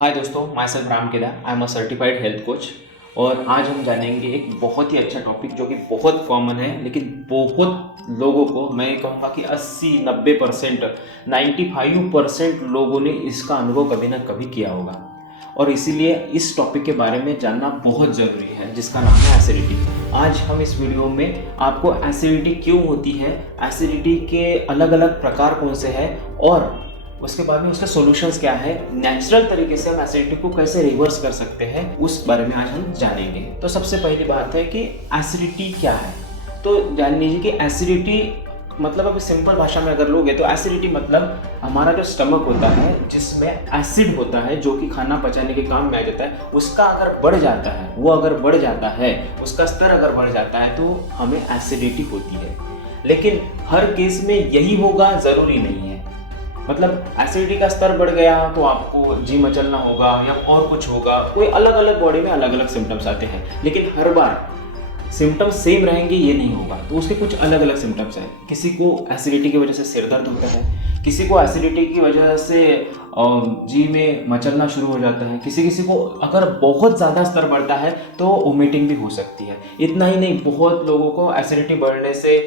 हाय दोस्तों, my self Ram Kedar. I am a certified health coach. और आज हम जानेंगे एक बहुत ही अच्छा टॉपिक जो कि बहुत कॉमन है, लेकिन बहुत लोगों को, मैं कहूँगा कि 80-90%, 95% लोगों ने इसका अनुभव कभी ना कभी किया होगा। और इसीलिए इस टॉपिक के बारे में जानना बहुत ज़रूरी है, जिसका नाम है एसिडिटी। आज हम इस वीडियो में आपको एसिडिटी क्यों होती है, एसिडिटी के अलग अलग प्रकार कौन से हैं, और उसके बाद में उसका सॉल्यूशंस क्या है, नेचुरल तरीके से हम एसिडिटी को कैसे रिवर्स कर सकते हैं, उस बारे में आज हम जानेंगे। तो सबसे पहली बात है कि एसिडिटी क्या है। तो जान लीजिए कि एसिडिटी मतलब, अभी सिंपल भाषा में अगर लोगे तो एसिडिटी मतलब हमारा जो स्टमक होता है, जिसमें एसिड होता है जो कि खाना पचाने के काम में आ जाता है, उसका अगर बढ़ जाता है, वो अगर बढ़ जाता है, उसका स्तर अगर बढ़ जाता है, तो हमें एसिडिटी होती है। लेकिन हर केस में यही होगा ज़रूरी नहीं है। मतलब एसिडिटी का स्तर बढ़ गया तो आपको जी मचलना होगा या और कुछ होगा, कोई अलग अलग बॉडी में अलग अलग सिम्टम्स आते हैं, लेकिन हर बार सिम्टम्स सेम रहेंगे ये नहीं होगा। तो उसके कुछ अलग अलग सिम्टम्स हैं। किसी को एसिडिटी की वजह से सिर दर्द होता है, किसी को एसिडिटी की वजह से जी में मचलना शुरू हो जाता है, किसी किसी को अगर बहुत ज़्यादा स्तर बढ़ता है तो वोमिटिंग भी हो सकती है। इतना ही नहीं, बहुत लोगों को एसिडिटी बढ़ने से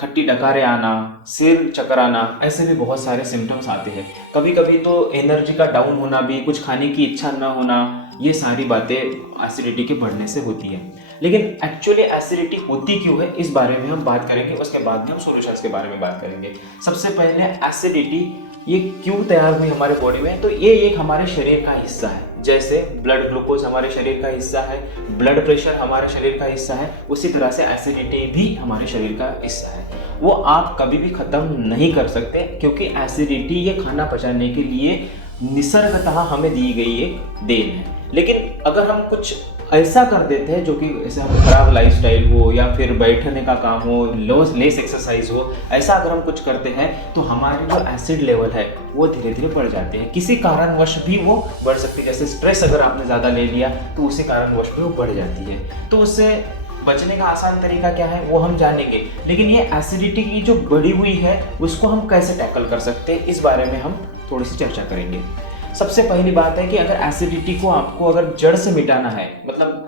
खट्टी डकारें आना, सिर चक्कर आना, ऐसे भी बहुत सारे सिम्टम्स आते हैं। कभी कभी तो एनर्जी का डाउन होना भी, कुछ खाने की इच्छा न होना, ये सारी बातें एसिडिटी के बढ़ने से होती है। लेकिन एक्चुअली एसिडिटी होती क्यों है, इस बारे में हम बात करेंगे। उसके बाद में हम सॉल्यूशंस के बारे में बात करेंगे। सबसे पहले एसिडिटी ये क्यों तैयार हुई हमारे बॉडी में, तो ये एक हमारे शरीर का हिस्सा है। जैसे ब्लड ग्लूकोज हमारे शरीर का हिस्सा है, ब्लड प्रेशर हमारे शरीर का हिस्सा है, उसी तरह से एसिडिटी भी हमारे शरीर का हिस्सा है। वो आप कभी भी खत्म नहीं कर सकते, क्योंकि एसिडिटी ये खाना पचाने के लिए निसर्गतः हमें दी गई एक देन है। लेकिन अगर हम कुछ ऐसा कर देते हैं जो कि जैसे हम खराब लाइफस्टाइल हो, या फिर बैठने का काम हो, लेस एक्सरसाइज हो, ऐसा अगर हम कुछ करते हैं तो हमारे जो एसिड लेवल है वो धीरे धीरे बढ़ जाते हैं। किसी कारणवश भी वो बढ़ सकती है। जैसे स्ट्रेस अगर आपने ज़्यादा ले लिया तो उसी कारणवश भी वो बढ़ जाती है। तो उससे बचने का आसान तरीका क्या है वो हम जानेंगे। लेकिन ये एसिडिटी की जो बढ़ी हुई है उसको हम कैसे टैकल कर सकते हैं, इस बारे में हम थोड़ी सी चर्चा करेंगे। सबसे पहली बात है कि अगर एसिडिटी को आपको अगर जड़ से मिटाना है, मतलब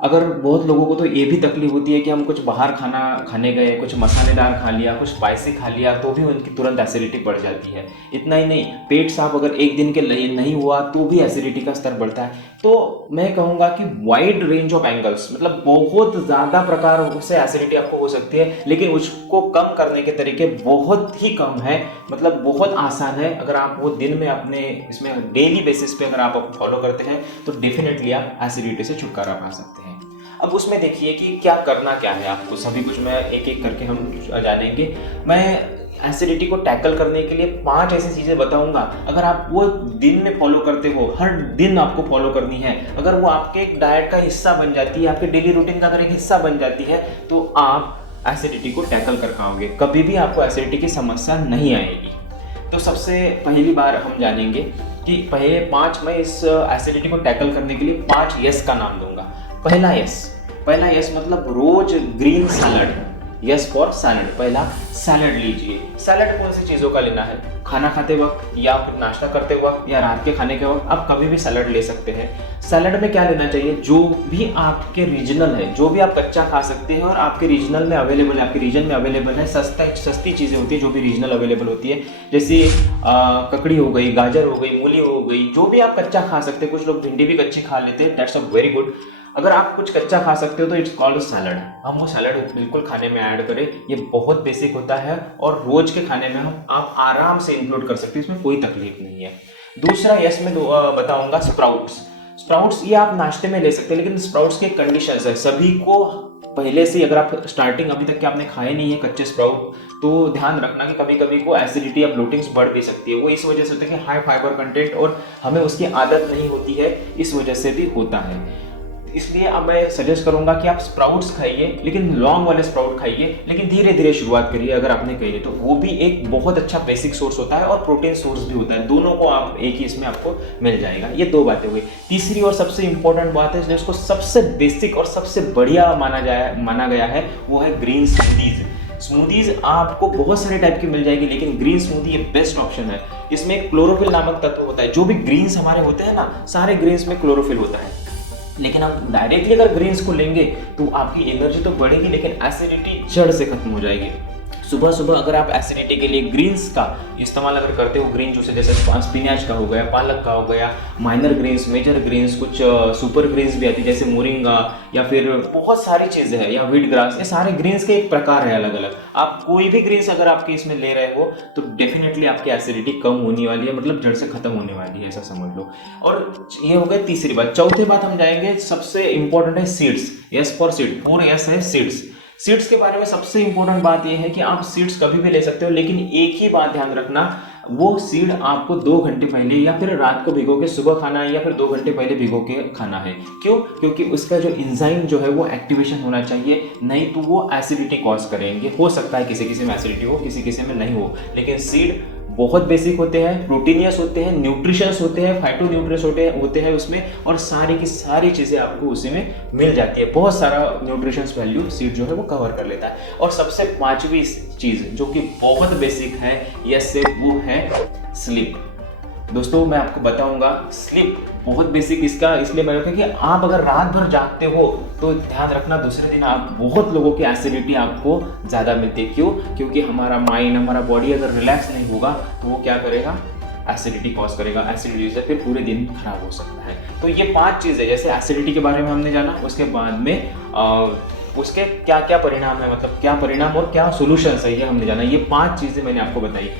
अगर बहुत लोगों को तो ये भी तकलीफ होती है कि हम कुछ बाहर खाना खाने गए, कुछ मसालेदार खा लिया, कुछ स्पाइसी खा लिया, तो भी उनकी तुरंत एसिडिटी बढ़ जाती है। इतना ही नहीं, पेट साफ अगर एक दिन के लिए नहीं हुआ तो भी एसिडिटी का स्तर बढ़ता है। तो मैं कहूँगा कि वाइड रेंज ऑफ एंगल्स, मतलब बहुत ज़्यादा प्रकार से एसिडिटी आपको हो सकती है, लेकिन उसको कम करने के तरीके बहुत ही कम है। मतलब बहुत आसान है। अगर आप वो दिन में अपने इसमें डेली बेसिस पे अगर आप फॉलो करते हैं तो डेफिनेटली आप एसिडिटी से छुटकारा पा सकते हैं। अब उसमें देखिए कि क्या करना क्या है आपको, सभी कुछ मैं एक एक करके हम जानेंगे। मैं एसिडिटी को टैकल करने के लिए 5 ऐसी चीज़ें बताऊंगा। अगर आप वो दिन में फॉलो करते हो, हर दिन आपको फॉलो करनी है, अगर वो आपके एक डाइट का हिस्सा बन जाती है, आपके डेली रूटीन का अगर एक हिस्सा बन जाती है, तो आप एसिडिटी को टैकल कर पाओगे। कभी भी आपको एसिडिटी की समस्या नहीं आएगी। तो सबसे पहली बार हम जानेंगे कि पहले 5, मैं इस एसिडिटी को टैकल करने के लिए 5 यस का नाम दूंगा। पहला यस मतलब रोज green salad. Yes for salad. पहला, सैलड लीजिए। सैलड कौन सी चीज़ों का लेना है, खाना खाते वक्त या फिर नाश्ता करते वक्त या रात के खाने के वक्त, आप कभी भी सैलड ले सकते हैं। सैलड में क्या लेना चाहिए, जो भी आपके रीजनल है, जो भी आप कच्चा खा सकते हैं और आपके रीजनल में अवेलेबल है, आपके रीजन में अवेलेबल है, सस्ती चीज़ें होती है जो भी रीजनल अवेलेबल होती है। जैसे ककड़ी हो गई, गाजर हो गई, मूली हो गई, जो भी आप कच्चा खा सकते हैं। कुछ लोग भिंडी भी कच्ची खा लेते हैं, दैट्स अ वेरी गुड। अगर आप कुछ कच्चा खा सकते हो तो इट्स कॉल्ड सैलड। हम वो सैलड बिल्कुल खाने में ऐड करें, ये बहुत बेसिक होता है और रोज के खाने में हम आप आराम से इंक्लूड कर सकते हैं, इसमें कोई तकलीफ नहीं है। दूसरा यस मैं बताऊंगा स्प्राउट्स ये आप नाश्ते में ले सकते हैं, लेकिन स्प्राउट्स के कंडीशंस है। सभी को पहले से, अगर आप स्टार्टिंग अभी तक के आपने खाए नहीं है कच्चे स्प्राउट, तो ध्यान रखना कि कभी कभी को एसिडिटी या ब्लोटिंग्स बढ़ भी सकती है। वो इस वजह से होता है कि हाई फाइबर कंटेंट, और हमें उसकी आदत नहीं होती है, इस वजह से भी होता है। इसलिए अब मैं सजेस्ट करूंगा कि आप स्प्राउट्स खाइए, लेकिन लॉन्ग वाले स्प्राउट खाइए, लेकिन धीरे धीरे शुरुआत करिए। अगर आपने कही तो वो भी एक बहुत अच्छा बेसिक सोर्स होता है और प्रोटीन सोर्स भी होता है। दोनों को आप एक ही इसमें आपको मिल जाएगा। ये 2 बातें हुई। तीसरी और सबसे इंपॉर्टेंट बात है जिसको सबसे बेसिक और सबसे बढ़िया माना गया है, वो है ग्रीन स्मूदीज। स्मूदीज आपको बहुत सारे टाइप की मिल जाएगी, लेकिन ग्रीन स्मूदी ये बेस्ट ऑप्शन है। इसमें एक क्लोरोफिल नामक तत्व होता है। जो भी ग्रीन्स हमारे होते हैं ना, सारे ग्रीन्स में क्लोरोफिल होता है। लेकिन हम डायरेक्टली अगर ग्रीन्स को लेंगे तो आपकी एनर्जी तो बढ़ेगी, लेकिन एसिडिटी जड़ से खत्म हो जाएगी। सुबह सुबह अगर आप एसिडिटी के लिए ग्रीन्स का इस्तेमाल अगर करते हो, ग्रीन जूस जैसे स्पिनच का हो गया, पालक का हो गया, माइनर ग्रीन्स, मेजर ग्रीन्स, कुछ सुपर ग्रीन्स भी आती है जैसे मोरिंगा, या फिर बहुत सारी चीज़ें हैं, या व्हीट ग्रास, ये सारे ग्रीन्स के एक प्रकार है अलग अलग। आप कोई भी ग्रीन्स अगर आपके इसमें ले रहे हो तो डेफिनेटली आपकी एसिडिटी कम होने वाली है, मतलब जड़ से खत्म होने वाली है, ऐसा समझ लो। और ये हो गई तीसरी बात। चौथी बात हम जाएंगे, सबसे इंपॉर्टेंट है seeds. Yes for seed, 4 S है सीड्स। सीड्स के बारे में सबसे इंपॉर्टेंट बात यह है कि आप सीड्स कभी भी ले सकते हो, लेकिन एक ही बात ध्यान रखना, वो सीड आपको 2 घंटे पहले या फिर रात को भिगो के सुबह खाना है, या फिर 2 घंटे पहले भिगो के खाना है। क्यों? क्योंकि उसका जो एंजाइम जो है वो एक्टिवेशन होना चाहिए, नहीं तो वो एसिडिटी कॉज करेंगे। हो सकता है किसी किसी में एसिडिटी हो, किसी किसी में नहीं हो, लेकिन सीड बहुत बेसिक होते हैं, प्रोटीनियस होते हैं, न्यूट्रिशंस होते हैं, फाइटो न्यूट्रिएंट्स होते हैं उसमें, और सारी की सारी चीज़ें आपको उसी में मिल जाती है। बहुत सारा न्यूट्रिशंस वैल्यू सीड जो है वो कवर कर लेता है। और सबसे 5वीं चीज़ जो कि बहुत बेसिक है, यस से, वो है स्लीप। दोस्तों मैं आपको बताऊंगा, स्लीप बहुत बेसिक इसका इसलिए मैं रखूँ कि आप अगर रात भर जागते हो तो ध्यान रखना दूसरे दिन आप बहुत लोगों की एसिडिटी आपको ज़्यादा मिलती है। क्यों? क्योंकि हमारा माइंड, हमारा बॉडी अगर रिलैक्स नहीं होगा तो वो क्या करेगा? एसिडिटी कॉज करेगा। एसिडिटी से फिर पूरे दिन खराब हो सकता है। तो ये 5 चीज़ें, जैसे एसिडिटी के बारे में हमने जाना, उसके बाद में उसके क्या क्या परिणाम है, मतलब क्या परिणाम और क्या सोल्यूशंस है, ये हमने जाना। ये 5 चीज़ें मैंने आपको बताई।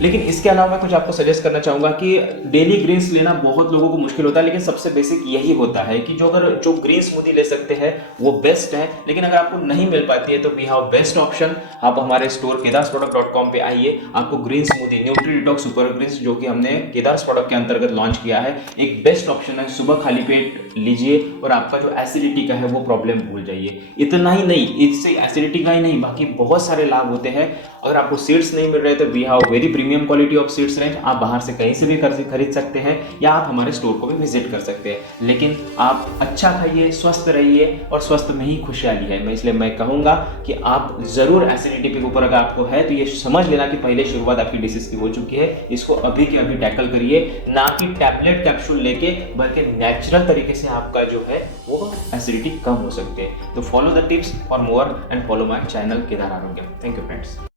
लेकिन इसके अलावा मैं कुछ आपको सजेस्ट करना चाहूँगा कि डेली ग्रीन्स लेना बहुत लोगों को मुश्किल होता है, लेकिन सबसे बेसिक यही होता है कि जो ग्रीन स्मूदी ले सकते हैं वो बेस्ट है। लेकिन अगर आपको नहीं मिल पाती है तो वी हैव बेस्ट ऑप्शन। आप हमारे स्टोर kedarsproduct.com पे आइए, आपको green smoothie nutri detox super greens जो कि हमने केदार्स प्रोडक्ट के अंतर्गत लॉन्च किया है, एक बेस्ट ऑप्शन है। सुबह खाली पेट लीजिए और आपका जो एसिडिटी का है वो प्रॉब्लम भूल जाइए। इतना ही नहीं, इससे एसिडिटी का ही नहीं, बाकी बहुत सारे लाभ होते हैं। अगर आपको सीड्स नहीं मिल रहे तो we have very premium quality of seeds range. आप बाहर से कहीं से भी खरीद सकते हैं, या आप हमारे स्टोर को भी विजिट कर सकते हैं। लेकिन आप अच्छा खाइए, स्वस्थ रहिए, और स्वस्थ में ही खुशहाली है। मैं कहूँगा कि आप ज़रूर एसिडिटी के ऊपर अगर आपको है तो ये समझ लेना कि पहले शुरुआत आपकी डिसीज की हो चुकी है। इसको अभी के अभी टैकल करिए, ना कि टैबलेट कैप्सूल लेके, बल्कि नेचुरल तरीके से आपका जो है वो एसिडिटी कम हो सकती है। तो follow the tips for more and follow my channel Kedar Arogya. Thank you friends.